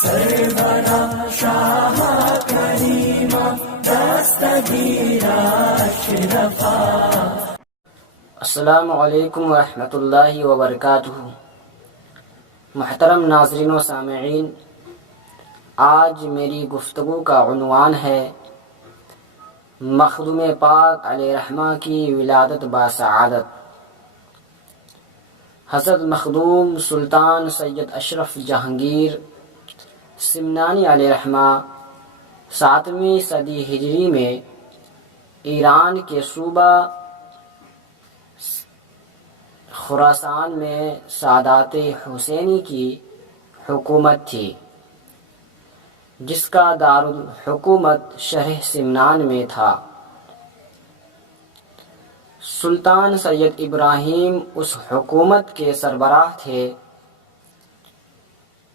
سرورا شاہ کریما دستگیرا اشرفا۔ السلام علیکم ورحمۃ اللہ وبرکاتہ۔ محترم ناظرین و سامعین، آج میری گفتگو کا عنوان ہے مخدوم پاک علیہ رحمہ کی ولادت باسعادت۔ حضرت مخدوم سلطان سید اشرف جہانگیر سمنانی علیہ رحمہ 7ویں صدی ہجری میں ایران کے صوبہ خراسان میں سادات حسینی کی حکومت تھی، جس کا دارالحکومت شہر سمنان میں تھا۔ سلطان سید ابراہیم اس حکومت کے سربراہ تھے،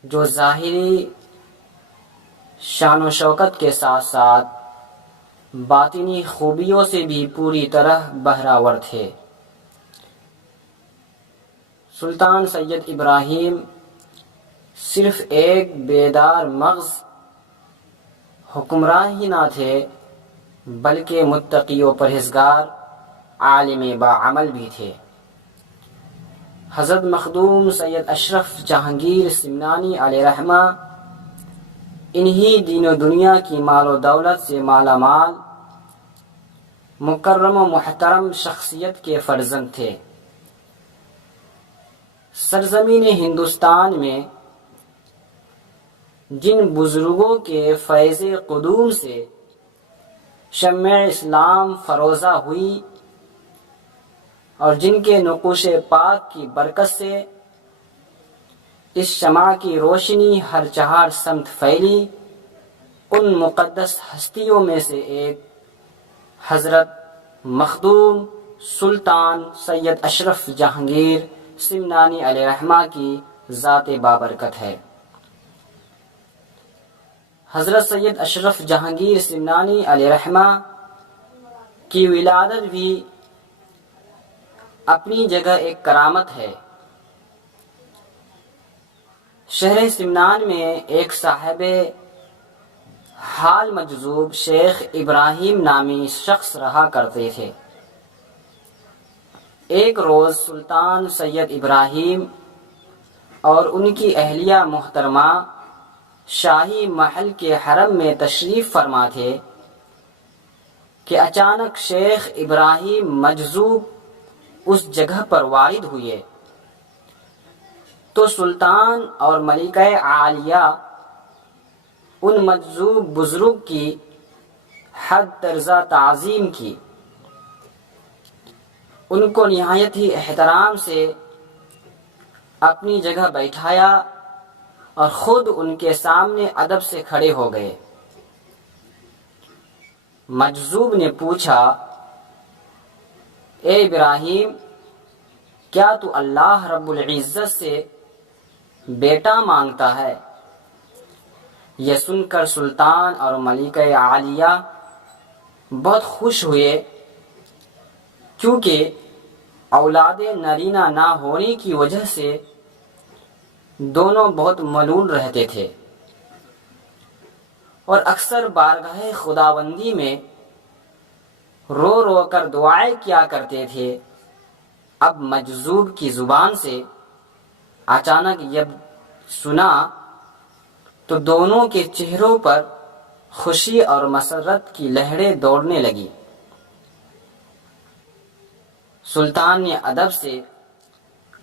جو ظاہری شان و شوکت کے ساتھ ساتھ باطنی خوبیوں سے بھی پوری طرح بہرہور تھے۔ سلطان سید ابراہیم صرف ایک بیدار مغز حکمراں ہی نہ تھے، بلکہ متقی و پرہیزگار عالم باعمل بھی تھے۔ حضرت مخدوم سید اشرف جہانگیر سمنانی علیہ رحمہ انہی دین و دنیا کی مال و دولت سے مالا مال مکرم و محترم شخصیت کے فرزند تھے۔ سرزمین ہندوستان میں جن بزرگوں کے فیض قدوم سے شمع اسلام فروزہ ہوئی اور جن کے نقوش پاک کی برکت سے اس شمع کی روشنی ہر چہار سمت پھیلی، ان مقدس ہستیوں میں سے ایک حضرت مخدوم سلطان سید اشرف جہانگیر سمنانی علیہ رحمہ کی ذات بابرکت ہے۔ حضرت سید اشرف جہانگیر سمنانی علیہ رحمہ کی ولادت بھی اپنی جگہ ایک کرامت ہے۔ شہر سمنان میں ایک صاحب حال مجذوب شیخ ابراہیم نامی شخص رہا کرتے تھے۔ ایک روز سلطان سید ابراہیم اور ان کی اہلیہ محترمہ شاہی محل کے حرم میں تشریف فرما تھے کہ اچانک شیخ ابراہیم مجذوب اس جگہ پر وارد ہوئے، تو سلطان اور ملکہ عالیہ ان مجذوب بزرگ کی حد درجہ تعظیم کی، ان کو نہایت ہی احترام سے اپنی جگہ بیٹھایا اور خود ان کے سامنے ادب سے کھڑے ہو گئے۔ مجذوب نے پوچھا، اے ابراہیم، کیا تو اللہ رب العزت سے بیٹا مانگتا ہے؟ یہ سن کر سلطان اور ملکہ عالیہ بہت خوش ہوئے، کیونکہ اولاد نرینہ نہ ہونے کی وجہ سے دونوں بہت ملول رہتے تھے اور اکثر بارگاہ خداوندی میں رو رو کر دعائیں کیا کرتے تھے۔ اب مجذوب کی زبان سے اچانک یہ سنا تو دونوں کے چہروں پر خوشی اور مسرت کی لہریں دوڑنے لگی۔ سلطان نے ادب سے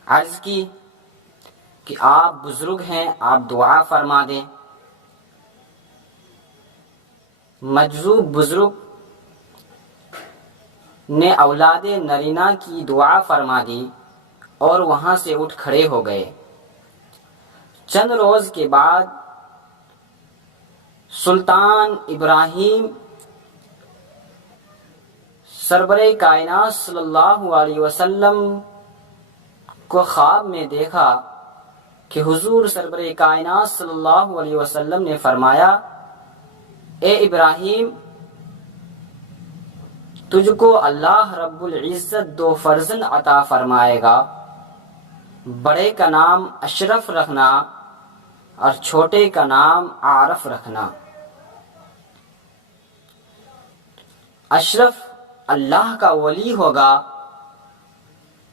عرض کی کہ آپ بزرگ ہیں، آپ دعا فرما دیں۔ مجذوب بزرگ نے اولاد نرینہ کی دعا فرما دی اور وہاں سے اٹھ کھڑے ہو گئے۔ چند روز کے بعد سلطان ابراہیم سرور کائنات صلی اللہ علیہ وسلم کو خواب میں دیکھا کہ حضور سرور کائنات صلی اللہ علیہ وسلم نے فرمایا، اے ابراہیم، تجھ کو اللہ رب العزت 2 فرزند عطا فرمائے گا، بڑے کا نام اشرف رکھنا اور چھوٹے کا نام عارف رکھنا۔ اشرف اللہ کا ولی ہوگا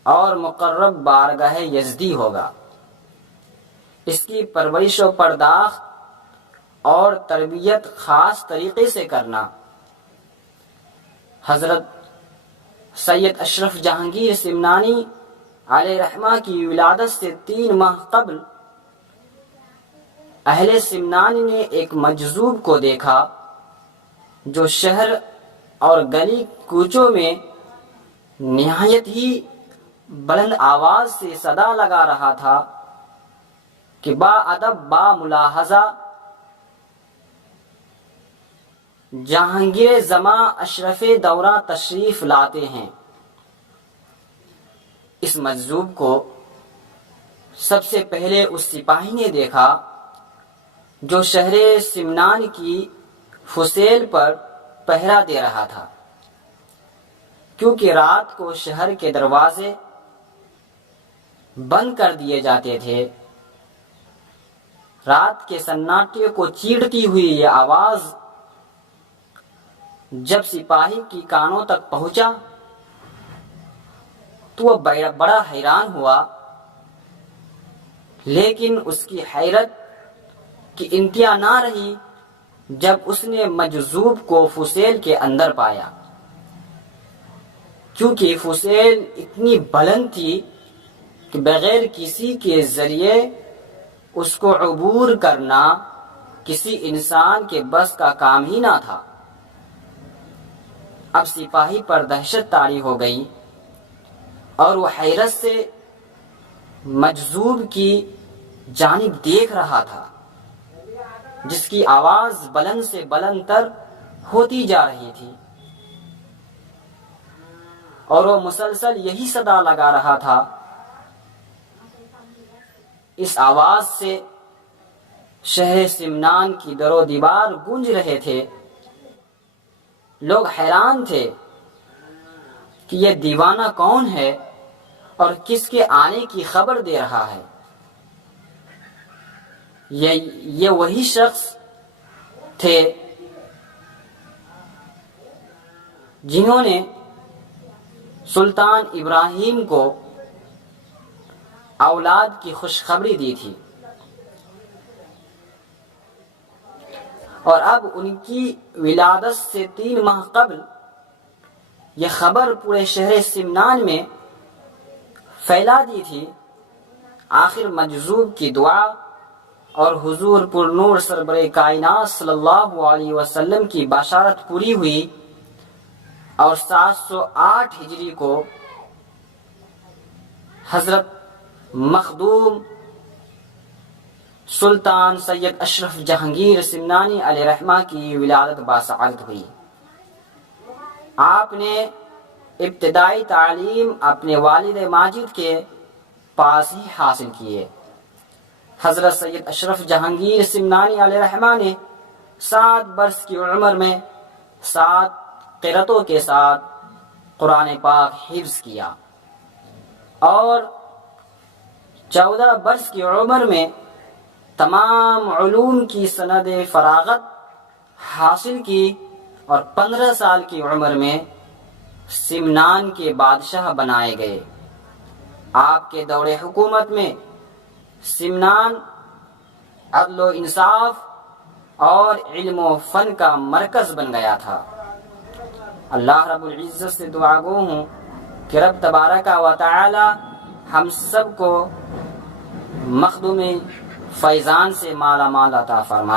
اور مقرب بارگاہ یزدی ہوگا۔ اس کی پرورش و پرداخت اور تربیت خاص طریقے سے کرنا۔ حضرت سید اشرف جہانگیر سمنانی علیہ رحمہ کی ولادت سے 3 ماہ قبل اہل سمنانی نے ایک مجذوب کو دیکھا جو شہر اور گلی کوچوں میں نہایت ہی بلند آواز سے صدا لگا رہا تھا کہ با ادب با ملاحظہ جہانگیر زماں اشرف دورہ تشریف لاتے ہیں۔ اس مجذوب کو سب سے پہلے اس سپاہی نے دیکھا جو شہر سمنان کی فسیل پر پہرا دے رہا تھا، کیونکہ رات کو شہر کے دروازے بند کر دیے جاتے تھے۔ رات کے سناٹے کو چیرتی ہوئی یہ آواز جب سپاہی کی کانوں تک پہنچا تو وہ بڑا حیران ہوا، لیکن اس کی حیرت کی انتہا نہ رہی جب اس نے مجذوب کو فسیل کے اندر پایا، کیونکہ فسیل اتنی بلند تھی کہ بغیر کسی کے ذریعے اس کو عبور کرنا کسی انسان کے بس کا کام ہی نہ تھا۔ اب سپاہی پر دہشت طاری ہو گئی اور وہ حیرت سے مجذوب کی جانب دیکھ رہا تھا جس کی آواز بلند سے بلند تر ہوتی جا رہی تھی، اور وہ مسلسل یہی صدا لگا رہا تھا۔ اس آواز سے شہر سمنان کی در و دیوار گونج رہے تھے۔ لوگ حیران تھے کہ یہ دیوانہ کون ہے اور کس کے آنے کی خبر دے رہا ہے۔ یہ وہی شخص تھے جنہوں نے سلطان ابراہیم کو اولاد کی خوشخبری دی تھی، اور اب ان کی ولادت سے 3 ماہ قبل یہ خبر پورے شہر سمنان میں پھیلا دی تھی۔ آخر مجذوب کی دعا اور حضور پر نور سربر کائنات صلی اللہ علیہ وسلم کی بشارت پوری ہوئی، اور 708 ہجری کو حضرت مخدوم سلطان سید اشرف جہانگیر سمنانی علیہ رحمہ کی ولادت باسعادت ہوئی۔ آپ نے ابتدائی تعلیم اپنے والد ماجد کے پاس ہی حاصل کیے۔ حضرت سید اشرف جہانگیر سمنانی علیہ رحمہ نے 7 برس کی عمر میں 7 قرأتوں کے ساتھ قرآن پاک حفظ کیا، اور 14 برس کی عمر میں تمام علوم کی سند فراغت حاصل کی، اور 15 سال کی عمر میں سمنان کے بادشاہ بنائے گئے۔ آپ کے دور حکومت میں سمنان عدل و انصاف اور علم و فن کا مرکز بن گیا تھا۔ اللہ رب العزت سے دعا گو ہوں کہ رب تبارک و تعالی ہم سب کو مخدوم فیضان سے مالا مال عطا فرمائے۔